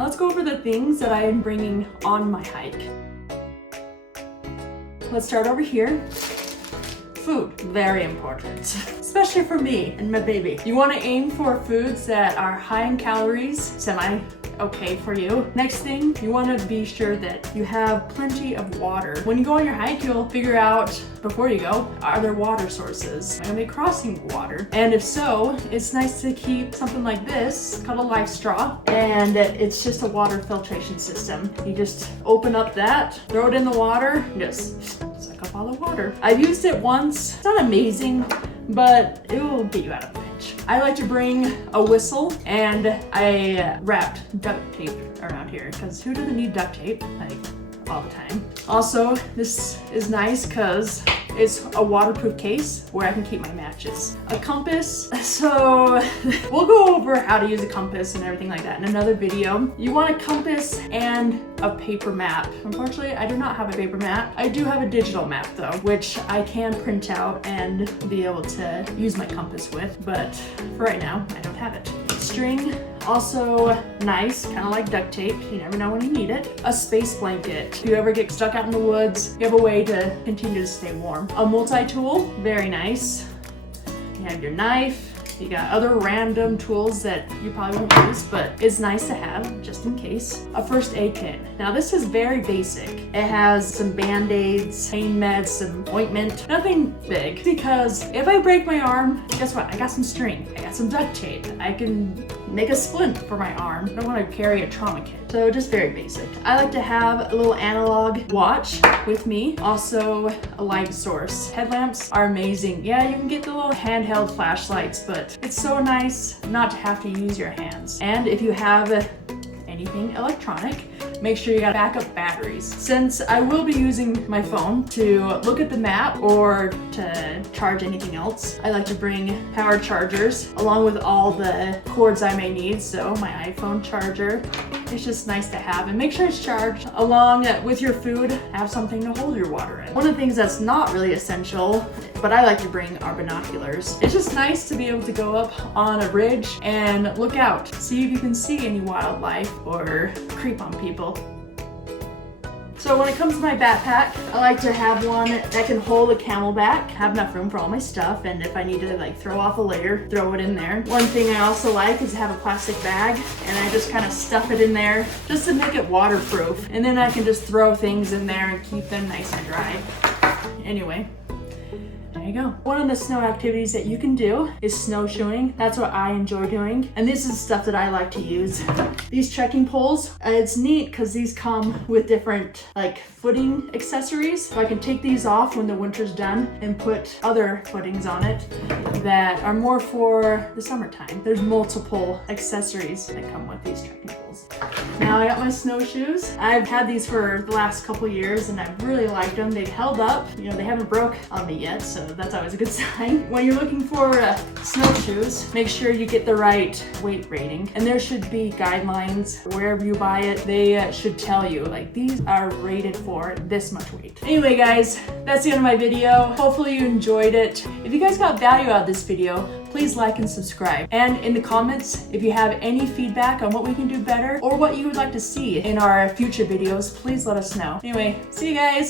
Now let's go over the things that I am bringing on my hike. Let's start over here. Food, very important, especially for me and my baby. You want to aim for foods that are high in calories, semi-okay for you. Next thing, you want to be sure that you have plenty of water. When you go on your hike, you'll figure out before you go, are there water sources? Am I going to be crossing water? And if so, it's nice to keep something like this called a life straw, and it's just a water filtration system. You just open up that, throw it in the water, and just suck up all the water. I've used it once. It's not amazing, but it will get you out of a pinch. I like to bring a whistle, and I wrapped duct tape around here because who doesn't need duct tape? Like, all the time. Also, this is nice because it's a waterproof case where I can keep my matches. A compass, so we'll go over how to use a compass and everything like that in another video. You want a compass and a paper map. Unfortunately, I do not have a paper map. I do have a digital map though, which I can print out and be able to use my compass with, but for right now, I don't have it. String, also nice, kind of like duct tape. You never know when you need it. A space blanket. If you ever get stuck out in the woods, you have a way to continue to stay warm. A multi-tool, very nice. You have your knife. You got other random tools that you probably won't use, but it's nice to have just in case. A first aid kit. Now this is very basic. It has some band-aids, pain meds, some ointment, nothing big, because if I break my arm, guess what? I got some string, I got some duct tape. I can make a splint for my arm. I don't want to carry a trauma kit. So just very basic. I like to have a little analog watch with me. Also a light source. Headlamps are amazing. Yeah, you can get the little handheld flashlights, but it's so nice not to have to use your hands. And if you have anything electronic, make sure you got backup batteries. Since I will be using my phone to look at the map or to charge anything else, I like to bring power chargers along with all the cords I may need. So my iPhone charger, it's just nice to have, and make sure it's charged. Along with your food, have something to hold your water in. One of the things that's not really essential, but I like to bring, are binoculars. It's just nice to be able to go up on a ridge and look out, see if you can see any wildlife or creep on people. So when it comes to my backpack, I like to have one that can hold a camelback, have enough room for all my stuff, and if I need to like throw off a layer, throw it in there. One thing I also like is to have a plastic bag, and I just kind of stuff it in there just to make it waterproof. And then I can just throw things in there and keep them nice and dry. Anyway, there you go. One of the snow activities that you can do is snowshoeing. That's what I enjoy doing. And this is stuff that I like to use. These trekking poles, it's neat because these come with different like footing accessories. So I can take these off when the winter's done and put other footings on it that are more for the summertime. There's multiple accessories that come with these trekking poles. Now I got my snowshoes. I've had these for the last couple years and I've really liked them. They've held up. You know, they haven't broke on me yet, so that's always a good sign. When you're looking for snowshoes, make sure you get the right weight rating. And there should be guidelines wherever you buy it. They should tell you, like, these are rated for this much weight. Anyway, guys, that's the end of my video. Hopefully you enjoyed it. If you guys got value out of this video, please like and subscribe. And in the comments, if you have any feedback on what we can do better or what you would like to see in our future videos, please let us know. Anyway, see you guys.